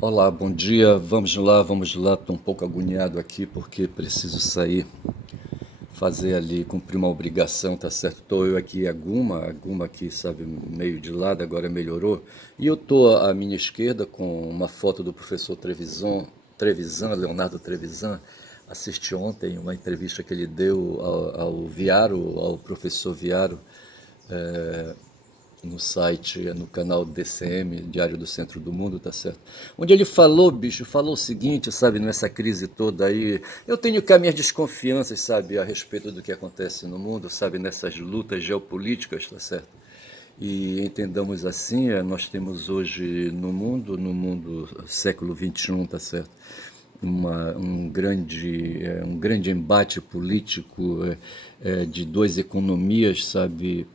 Olá, bom dia. Vamos lá, vamos lá. Estou um pouco agoniado aqui porque preciso sair, fazer ali, cumprir uma obrigação, tá certo? Estou eu aqui, a Guma aqui, sabe, meio de lado, agora melhorou. E eu estou à minha esquerda com uma foto do professor Trevisan, Leonardo Trevisan. Assisti ontem uma entrevista que ele deu ao Viaro, ao professor Viaro, no site, no canal DCM, Diário do Centro do Mundo, tá certo? Onde ele falou, bicho, falou o seguinte, sabe, nessa crise toda aí, eu tenho cá minhas desconfianças, sabe, a respeito do que acontece no mundo, sabe, nessas lutas geopolíticas, tá certo? E entendamos assim, nós temos hoje no mundo século XXI, tá certo? Um grande embate político de duas economias, sabe,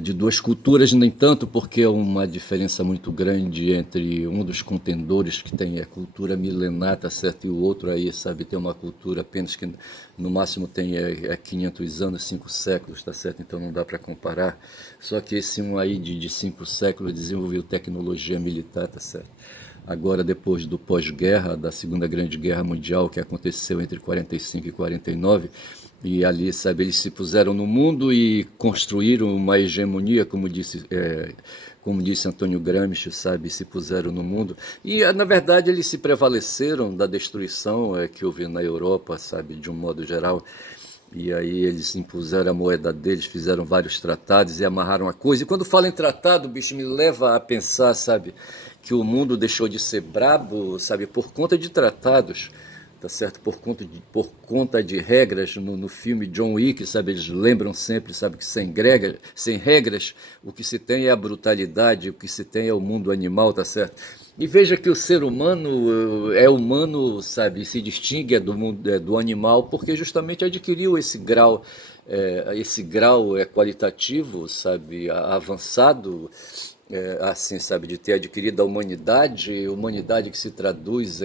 de duas culturas, nem tanto, porque é uma diferença muito grande entre um dos contendores que tem a cultura milenar, tá certo, e o outro aí, sabe, tem uma cultura apenas que no máximo tem 500 anos, 5 séculos, tá certo, então não dá para comparar. Só que esse um aí de 5 séculos desenvolveu tecnologia militar, tá certo. Agora, depois do pós-guerra, da Segunda Grande Guerra Mundial, que aconteceu entre 45 e 49, e ali, sabe, eles se puseram no mundo e construíram uma hegemonia, como disse Antônio Gramsci, sabe, se puseram no mundo. E, na verdade, eles se prevaleceram da destruição que houve na Europa, sabe, de um modo geral. E aí eles impuseram a moeda deles, fizeram vários tratados e amarraram a coisa. E quando falo em tratado, bicho, me leva a pensar, sabe, que o mundo deixou de ser brabo, sabe, por conta de tratados, tá certo? Por conta de regras no filme John Wick, sabe? Eles lembram sempre, sabe, que sem regras, o que se tem é a brutalidade, o que se tem é o mundo animal, tá certo? E veja que o ser humano é humano, sabe, se distingue do animal porque justamente adquiriu esse grau qualitativo, sabe, avançado, assim, sabe, de ter adquirido a humanidade que se traduz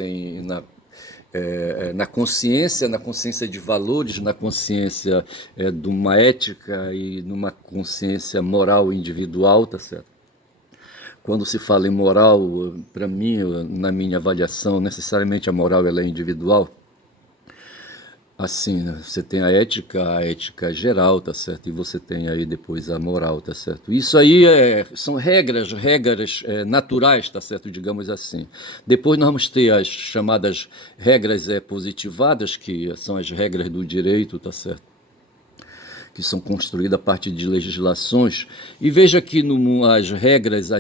na consciência de valores, na consciência de uma ética e numa consciência moral individual, tá certo? Quando se fala em moral, para mim, na minha avaliação, necessariamente a moral ela é individual. Assim, né, você tem a ética geral, tá certo? E você tem aí depois a moral, tá certo? Isso aí são regras naturais, tá certo? Digamos assim. Depois nós vamos ter as chamadas regras positivadas, que são as regras do direito, tá certo? Que são construídas a partir de legislações. E veja que as regras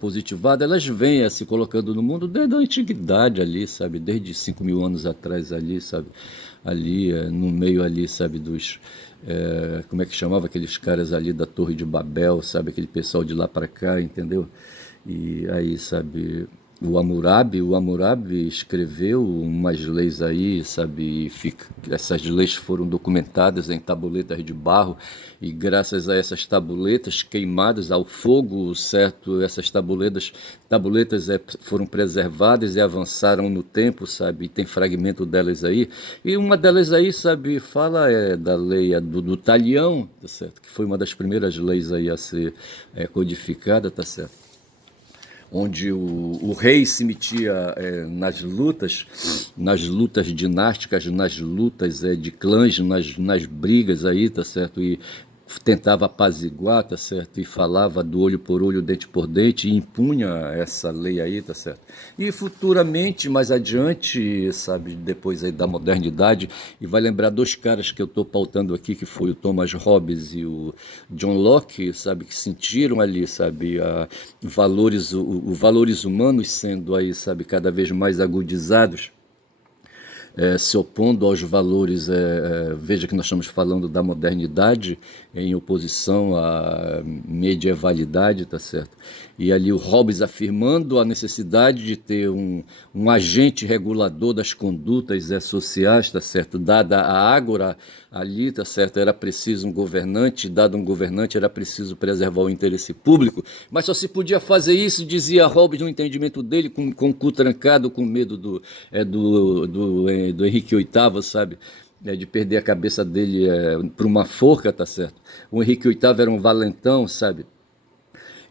positivadas, elas vêm se colocando no mundo desde a antiguidade ali, sabe? Desde 5 mil anos atrás ali, sabe? Ali, no meio ali, sabe, como é que chamava aqueles caras ali da Torre de Babel, sabe? Aquele pessoal de lá para cá, entendeu? E aí, sabe, o Hammurabi escreveu umas leis aí, sabe? Essas leis foram documentadas em tabuletas de barro e graças a essas tabuletas queimadas ao fogo, certo? Essas tabuletas foram preservadas e avançaram no tempo, sabe? E tem fragmento delas aí. E uma delas aí, sabe, fala da lei do Talião, tá certo? Que foi uma das primeiras leis aí a ser codificada, tá certo? Onde o rei se metia nas lutas dinásticas, nas lutas de clãs, nas brigas aí, tá certo? E tentava apaziguar, tá certo? E falava do olho por olho, dente por dente, e impunha essa lei aí, tá certo? E futuramente, mais adiante, sabe, depois aí da modernidade, e vai lembrar dois caras que eu estou pautando aqui, que foi o Thomas Hobbes e o John Locke, sabe, que sentiram ali, sabe, valores humanos sendo aí, sabe, cada vez mais agudizados, se opondo aos valores, veja que nós estamos falando da modernidade em oposição à medievalidade, tá certo? E ali o Hobbes afirmando a necessidade de ter um agente regulador das condutas sociais, tá certo? Dada a ágora ali, tá certo? Era preciso um governante, dado um governante, era preciso preservar o interesse público, mas só se podia fazer isso, dizia Hobbes no entendimento dele, com o cu trancado, com medo do Henrique VIII, sabe? De perder a cabeça dele por uma forca, tá certo? O Henrique VIII era um valentão, sabe?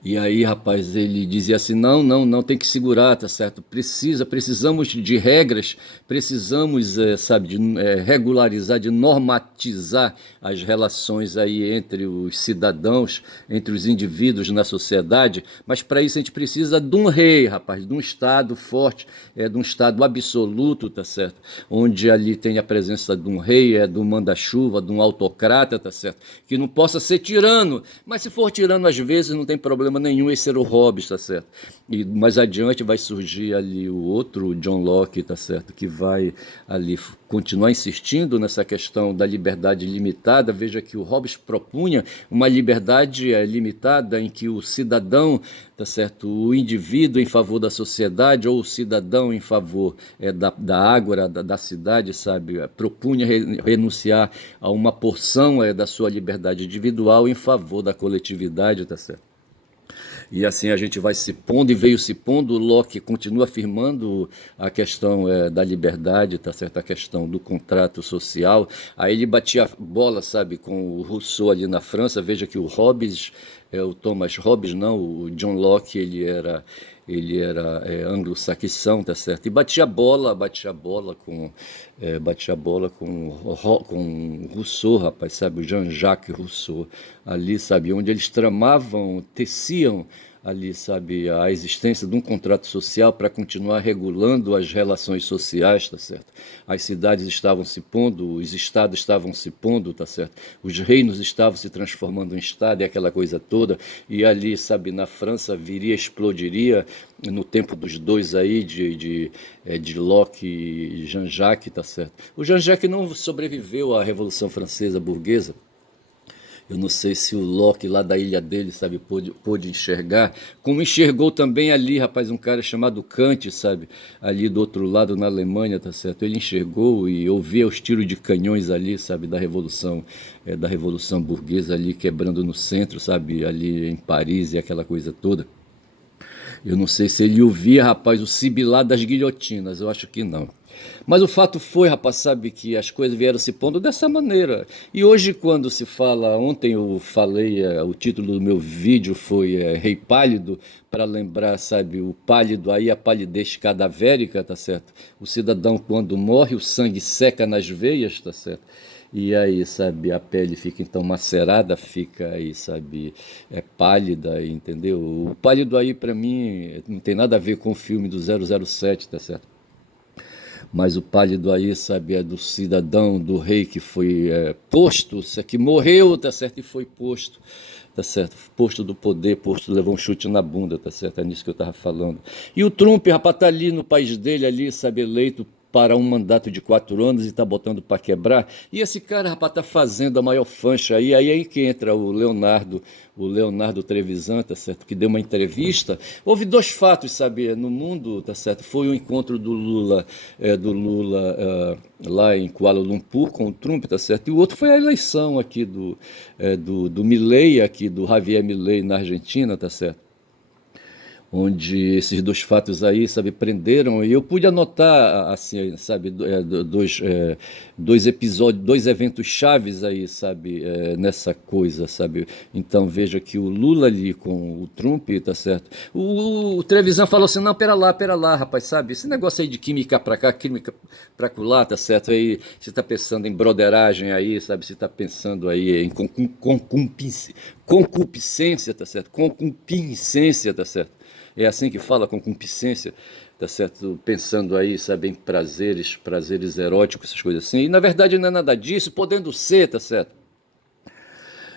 E aí, rapaz, ele dizia assim: não, não, não, tem que segurar, tá certo? Precisamos de regras, precisamos, sabe, de regularizar, de normatizar as relações aí entre os cidadãos, entre os indivíduos na sociedade, mas para isso a gente precisa de um rei, rapaz, de um Estado forte, de um Estado absoluto, tá certo? Onde ali tem a presença de um rei, de um manda-chuva, de um autocrata, tá certo? Que não possa ser tirano, mas se for tirano às vezes não tem problema nenhum, esse era o Hobbes, tá certo? E mais adiante vai surgir ali o outro John Locke, tá certo? Que vai ali continuar insistindo nessa questão da liberdade limitada. Veja que o Hobbes propunha uma liberdade limitada em que o cidadão, tá certo, o indivíduo em favor da sociedade ou o cidadão em favor da ágora da cidade, sabe, propunha renunciar a uma porção da sua liberdade individual em favor da coletividade, tá certo? E assim a gente vai se pondo e veio se pondo. O Locke continua afirmando a questão da liberdade, tá certo? A questão do contrato social. Aí ele batia bola, sabe, com o Rousseau ali na França. Veja que o Hobbes, o Thomas Hobbes, não, o John Locke, ele era anglo-saxão, tá certo? E batia bola com Rousseau, rapaz, sabe? O Jean-Jacques Rousseau, ali, sabe? Onde eles tramavam, teciam ali, sabe, a existência de um contrato social para continuar regulando as relações sociais, tá certo? As cidades estavam se pondo, os estados estavam se pondo, tá certo? Os reinos estavam se transformando em estado e aquela coisa toda, e ali, sabe, na França viria, explodiria, no tempo dos dois aí, de Locke e Jean-Jacques, tá certo? O Jean-Jacques não sobreviveu à Revolução Francesa burguesa. Eu não sei se o Locke lá da ilha dele, sabe, pôde enxergar, como enxergou também ali, rapaz, um cara chamado Kant, sabe, ali do outro lado na Alemanha, tá certo? Ele enxergou e ouvia os tiros de canhões ali, sabe, da Revolução Burguesa ali quebrando no centro, sabe, ali em Paris e aquela coisa toda. Eu não sei se ele ouvia, rapaz, o sibilar das guilhotinas, eu acho que não. Mas o fato foi, rapaz, sabe, que as coisas vieram se pondo dessa maneira. E hoje, quando se fala, ontem eu falei, o título do meu vídeo foi Rei Pálido, para lembrar, sabe, o pálido aí, a palidez cadavérica, tá certo? O cidadão, quando morre, o sangue seca nas veias, tá certo? E aí, sabe, a pele fica então macerada, fica aí, sabe, pálida, entendeu? O pálido aí, para mim, não tem nada a ver com o filme do 007, tá certo? Mas o pálido aí, sabe, é do cidadão, do rei que foi posto, que morreu, tá certo, e foi posto, tá certo, posto do poder, posto, levou um chute na bunda, tá certo, é nisso que eu tava falando. E o Trump, rapaz, tá ali no país dele, ali, sabe, eleito para um mandato de 4 anos e tá botando para quebrar. E esse cara, rapaz, tá fazendo a maior fancha aí que entra o Leonardo Trevisan, tá certo, que deu uma entrevista. Houve dois fatos, sabe, no mundo, tá certo, foi o encontro do Lula lá em Kuala Lumpur com o Trump, tá certo, e o outro foi a eleição aqui do Milei, aqui do Javier Milei na Argentina, tá certo, onde esses dois fatos aí, sabe, prenderam, e eu pude anotar, assim, sabe, dois episódios, dois eventos chaves aí, sabe, nessa coisa, sabe. Então veja que o Lula ali com o Trump, tá certo, o Trevisan falou assim: não, pera lá, rapaz, sabe, esse negócio aí de química pra cá, química pra lá, tá certo, aí você tá pensando em broderagem aí, sabe, você tá pensando aí em concupiscência, tá certo, concupiscência, tá certo, é assim que fala, concupiscência, tá certo? Pensando aí, sabe, em prazeres eróticos, essas coisas assim. E na verdade não é nada disso, podendo ser, tá certo?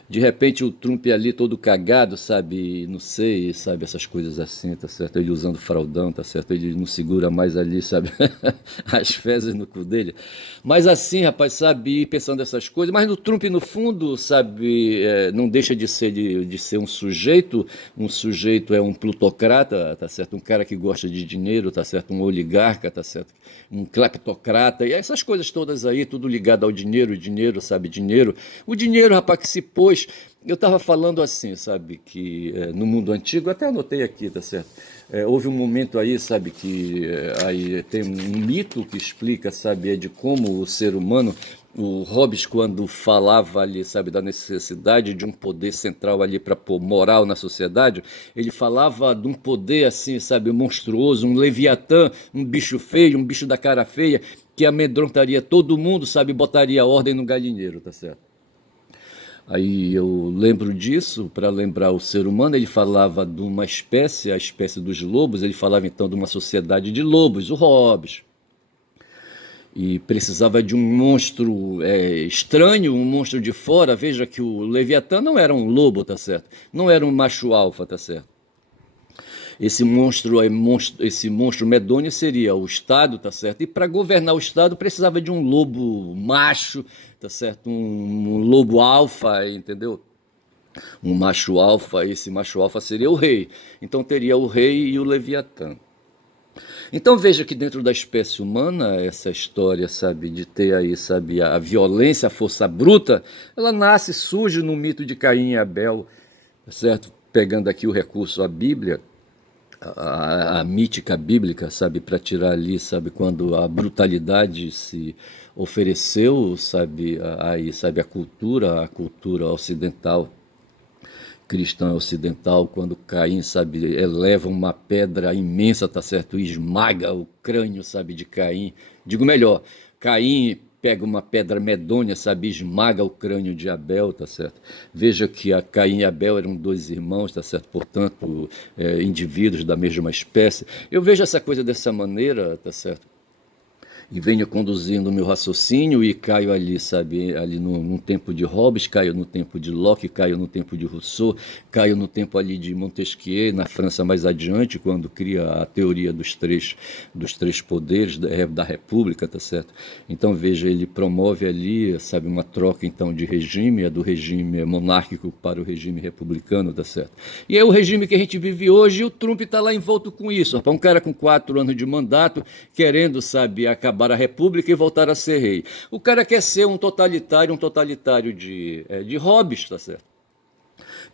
De repente o Trump ali todo cagado, sabe? Não sei, sabe? Essas coisas assim, tá certo? Ele usando fraldão, tá certo? Ele não segura mais ali, sabe? As fezes no cu dele. Mas assim, rapaz, sabe? Ir pensando essas coisas. Mas no Trump, no fundo, sabe? Não deixa de ser um sujeito é um plutocrata, tá certo? Um cara que gosta de dinheiro, tá certo? Um oligarca, tá certo? Um cleptocrata. E essas coisas todas aí, tudo ligado ao dinheiro, sabe? Dinheiro. O dinheiro, rapaz, que se pôs, depois, eu estava falando assim, sabe, que no mundo antigo, até anotei aqui, tá certo? Houve um momento aí, sabe, que aí tem um mito que explica, sabe, de como o ser humano, o Hobbes, quando falava ali, sabe, da necessidade de um poder central ali para pôr moral na sociedade, ele falava de um poder assim, sabe, monstruoso, um leviatã, um bicho feio, um bicho da cara feia, que amedrontaria todo mundo, sabe, botaria ordem no galinheiro, tá certo? Aí eu lembro disso, para lembrar o ser humano, ele falava de uma espécie, a espécie dos lobos, ele falava então de uma sociedade de lobos, o Hobbes. E precisava de um monstro estranho, um monstro de fora. Veja que o Leviatã não era um lobo, tá certo? Não era um macho alfa, tá certo? Esse monstro medonho seria o Estado, tá certo? E para governar o Estado precisava de um lobo macho, tá certo? Um lobo alfa, entendeu? Um macho alfa, esse macho alfa seria o rei. Então teria o rei e o Leviatã. Então veja que dentro da espécie humana, essa história, sabe, de ter aí, sabe, a violência, a força bruta, ela nasce, surge no mito de Caim e Abel, certo? Pegando aqui o recurso à Bíblia, a mítica bíblica, sabe, para tirar ali, sabe, quando a brutalidade se ofereceu, sabe, aí, sabe, a cultura ocidental, cristã ocidental, quando Caim, sabe, eleva uma pedra imensa, tá certo, e esmaga o crânio, sabe, de Caim. Digo melhor, Caim pega uma pedra medonha, sabe, esmaga o crânio de Abel, tá certo? Veja que a Caim e Abel eram dois irmãos, tá certo? Portanto, indivíduos da mesma espécie. Eu vejo essa coisa dessa maneira, tá certo? E venho conduzindo o meu raciocínio e caio ali, sabe, ali num tempo de Hobbes, caio no tempo de Locke, caio no tempo de Rousseau, caio no tempo ali de Montesquieu, na França mais adiante, quando cria a teoria dos três poderes da República, tá certo? Então, veja, ele promove ali, sabe, uma troca então de regime, do regime monárquico para o regime republicano, tá certo? E é o regime que a gente vive hoje e o Trump está lá envolto com isso, rapaz, um cara com 4 anos de mandato, querendo, sabe, acabar a república e voltar a ser rei. O cara quer ser um totalitário de Hobbes, tá certo?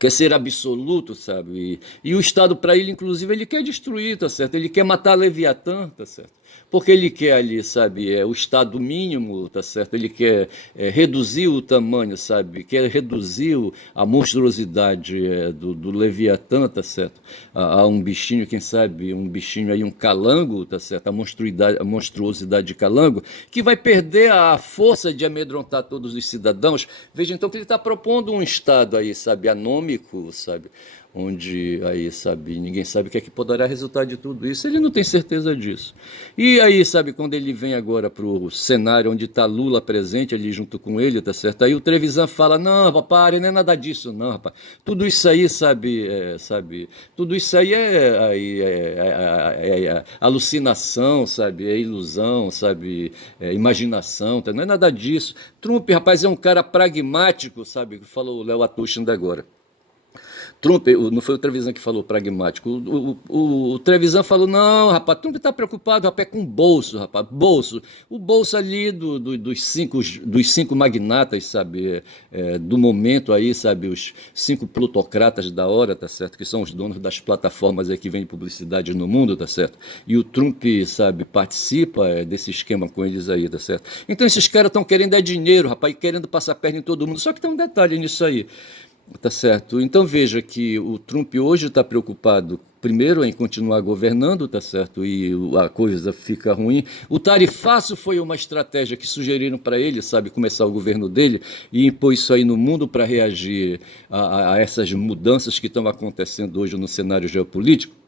Quer ser absoluto, sabe? E o Estado, para ele, inclusive, ele quer destruir, tá certo? Ele quer matar Leviatã, tá certo? Porque ele quer ali, sabe, o Estado mínimo, tá certo? Ele quer reduzir o tamanho, sabe? Quer reduzir a monstruosidade do Leviatã, tá certo? A um bichinho, quem sabe, um bichinho aí, um calango, tá certo? A monstruosidade de calango, que vai perder a força de amedrontar todos os cidadãos. Veja, então, que ele está propondo um Estado aí, sabe, anômico, sabe? Onde aí, sabe, ninguém sabe o que é que poderá resultar de tudo isso, ele não tem certeza disso. E aí, sabe, quando ele vem agora para o cenário onde está Lula presente ali junto com ele, tá certo? Aí o Trevisan fala, não, rapaz, não é nada disso não, rapaz. Tudo isso aí, sabe, tudo isso aí é alucinação, sabe, é ilusão, sabe, é imaginação, tá? Não é nada disso. Trump, rapaz, é um cara pragmático, sabe, falou o Léo Atushин agora. Trump, não foi o Trevisan que falou pragmático, o Trevisan falou, não, rapaz, Trump está preocupado, rapaz, com o bolso, rapaz, bolso. O bolso ali dos cinco magnatas, sabe, do momento aí, sabe, os 5 plutocratas da hora, tá certo, que são os donos das plataformas aí que vendem publicidade no mundo, tá certo, e o Trump, sabe, participa desse esquema com eles aí, tá certo. Então esses caras estão querendo dinheiro, rapaz, querendo passar perna em todo mundo, só que tem um detalhe nisso aí. Tá certo. Então veja que o Trump hoje está preocupado, primeiro, em continuar governando, tá certo? E a coisa fica ruim. O tarifaço foi uma estratégia que sugeriram para ele, sabe, começar o governo dele e impor isso aí no mundo para reagir a essas mudanças que estão acontecendo hoje no cenário geopolítico,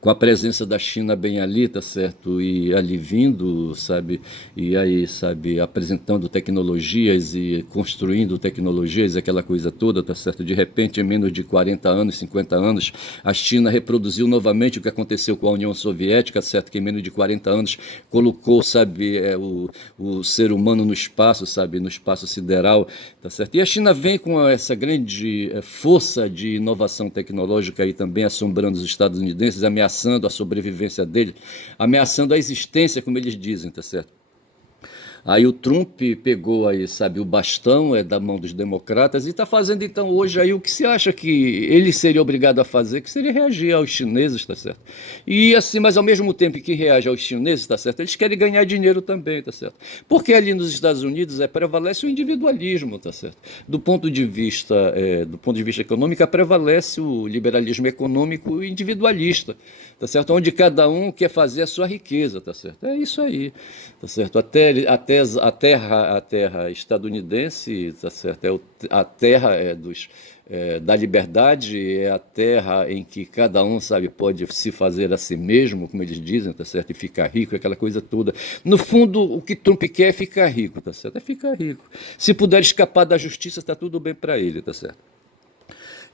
com a presença da China bem ali, tá certo? E ali vindo, sabe? E aí, sabe, apresentando tecnologias e construindo tecnologias, aquela coisa toda, tá certo? De repente, em menos de 40 anos, 50 anos, a China reproduziu novamente o que aconteceu com a União Soviética, certo? Que em menos de 40 anos colocou, sabe, o ser humano no espaço, sabe? No espaço sideral, tá certo? E a China vem com essa grande força de inovação tecnológica aí também assombrando os estadunidenses, ameaçando a sobrevivência dele, ameaçando a existência, como eles dizem, tá certo? Aí o Trump pegou aí, sabe, o bastão da mão dos democratas e está fazendo então hoje aí o que se acha que ele seria obrigado a fazer, que seria reagir aos chineses, tá certo? E assim, mas ao mesmo tempo que reage aos chineses, tá certo? Eles querem ganhar dinheiro também, tá certo? Porque ali nos Estados Unidos prevalece o individualismo, tá certo? Do ponto de vista econômico, prevalece o liberalismo econômico individualista, tá certo? Onde cada um quer fazer a sua riqueza, tá certo? É isso aí, tá certo? A terra estadunidense, tá certo? A terra da liberdade, é a terra em que cada um, sabe, pode se fazer a si mesmo, como eles dizem, tá certo? E ficar rico, aquela coisa toda. No fundo, o que Trump quer é ficar rico, tá certo? É ficar rico. Se puder escapar da justiça, tá tudo bem para ele, tá certo?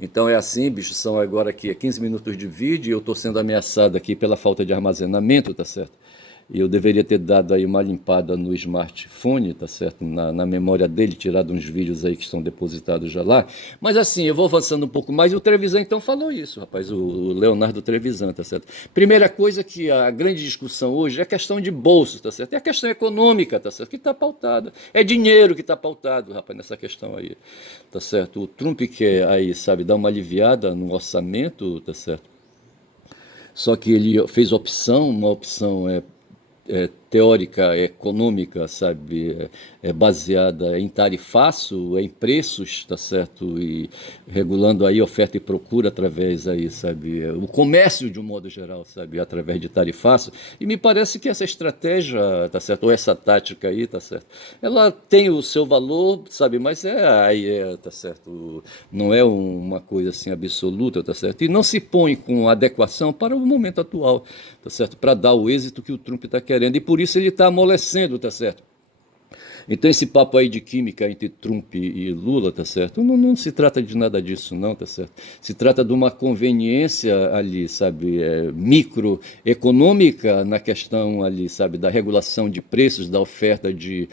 Então é assim, bicho, são agora aqui 15 minutos de vídeo e eu estou sendo ameaçado aqui pela falta de armazenamento, tá certo? E eu deveria ter dado aí uma limpada no smartphone, tá certo? Na memória dele, tirado uns vídeos aí que estão depositados já lá. Mas assim, eu vou avançando um pouco mais e o Trevisan então falou isso, rapaz, o Leonardo Trevisan, tá certo? Primeira coisa que a grande discussão hoje é a questão de bolsos, tá certo? É a questão econômica, tá certo? Que está pautada. É dinheiro que está pautado, rapaz, nessa questão aí, tá certo? O Trump quer aí, sabe, dar uma aliviada no orçamento, tá certo? Só que ele fez uma opção teórica, econômica, sabe, baseada em tarifaço, em preços, tá certo, e regulando aí oferta e procura através aí, sabe, o comércio de um modo geral, sabe, através de tarifaço. E me parece que essa estratégia, tá certo, ou essa tática aí, tá certo, ela tem o seu valor, sabe, mas tá certo, não é uma coisa assim absoluta, tá certo, e não se põe com adequação para o momento atual, tá certo, para dar o êxito que o Trump está querendo, e por isso ele está amolecendo, tá certo? Então esse papo aí de química entre Trump e Lula, tá certo? Não se trata de nada disso, não, tá certo? Se trata de uma conveniência ali, sabe, microeconômica na questão ali, sabe, da regulação de preços, da oferta de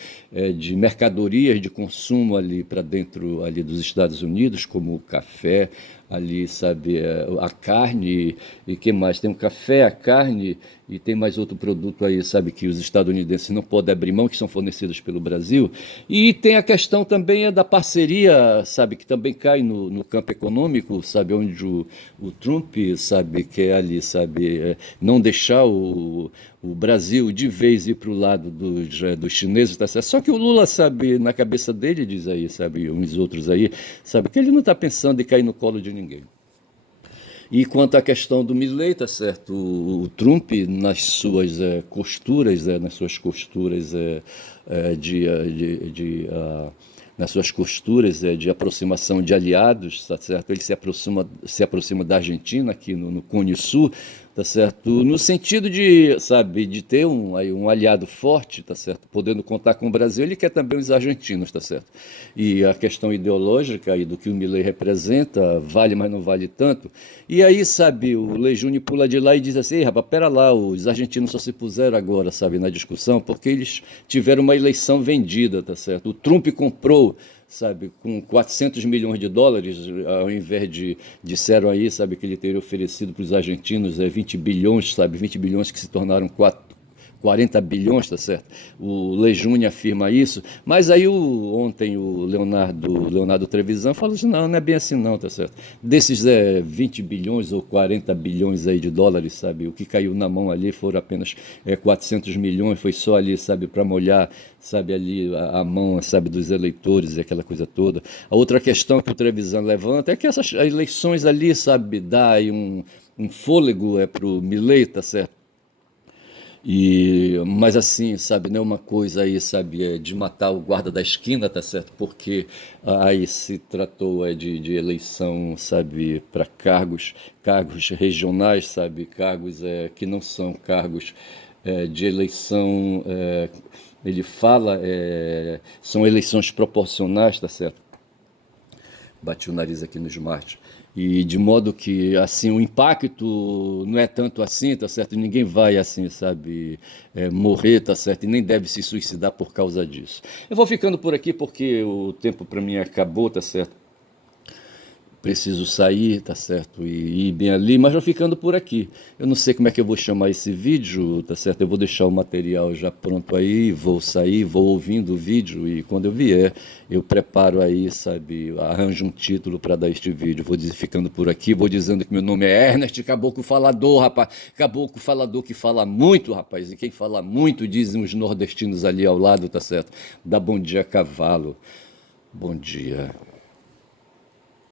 mercadorias de consumo ali para dentro ali dos Estados Unidos, como o café, ali, sabe, a carne e que mais? Tem o café, a carne e tem mais outro produto aí, sabe, que os estadunidenses não podem abrir mão, que são fornecidos pelo Brasil. E tem a questão também da parceria, sabe, que também cai no campo econômico, sabe, onde o Trump, sabe, quer ali, sabe, não deixar o Brasil de vez ir para o lado dos chineses, tá certo? Só que o Lula, sabe, na cabeça dele, diz aí, sabe, uns outros aí, sabe, que ele não está pensando em cair no colo de ninguém. E quanto à questão do Milley, tá certo? O Trump, nas suas costuras nas suas costuras de aproximação de aliados, tá certo? Ele se aproxima da Argentina, aqui no Cone Sul, tá certo? No sentido de, sabe, de ter um aliado forte, tá certo? Podendo contar com o Brasil, ele quer também os argentinos, tá certo? E a questão ideológica e do que o Milei representa, vale, mas não vale tanto. E aí, sabe, o Lejune pula de lá e diz assim: ei, rapaz, pera lá, os argentinos só se puseram agora, sabe, na discussão, porque eles tiveram uma eleição vendida, tá certo? O Trump comprou, sabe, com 400 milhões de dólares, ao invés disseram aí, sabe, que ele teria oferecido para os argentinos 20 bilhões, sabe, 20 bilhões que se tornaram 40 bilhões, tá certo? O Lejune afirma isso, mas aí ontem o Leonardo Trevisan falou assim: não é bem assim não, tá certo? Desses 20 bilhões ou 40 bilhões aí de dólares, sabe? O que caiu na mão ali foram apenas 400 milhões, foi só ali, sabe, para molhar, sabe, ali a mão, sabe, dos eleitores e aquela coisa toda. A outra questão que o Trevisan levanta é que essas eleições ali, sabe, dá aí um fôlego para o Milei, tá certo? Mas assim, sabe, não é uma coisa aí, sabe, de matar o guarda da esquina, tá certo? Porque aí se tratou de eleição, sabe, para cargos regionais, sabe, cargos que não são cargos de eleição, ele fala, são eleições proporcionais, tá certo? Bati o nariz aqui no smart. E de modo que, assim, o impacto não é tanto assim, tá certo? Ninguém vai, assim, sabe, morrer, tá certo? E nem deve se suicidar por causa disso. Eu vou ficando por aqui porque o tempo para mim acabou, tá certo? preciso sair, tá certo? E ir bem ali, mas já ficando por aqui. Eu não sei como é que eu vou chamar esse vídeo, tá certo? Eu vou deixar o material já pronto aí, vou sair, vou ouvindo o vídeo e quando eu vier, eu preparo aí, sabe? Arranjo um título para dar este vídeo. Vou ficando por aqui, vou dizendo que meu nome é Ernest Caboclo Falador, rapaz. Caboclo Falador que fala muito, rapaz. E quem fala muito, dizem os nordestinos ali ao lado, tá certo? Dá bom dia, cavalo. Bom dia.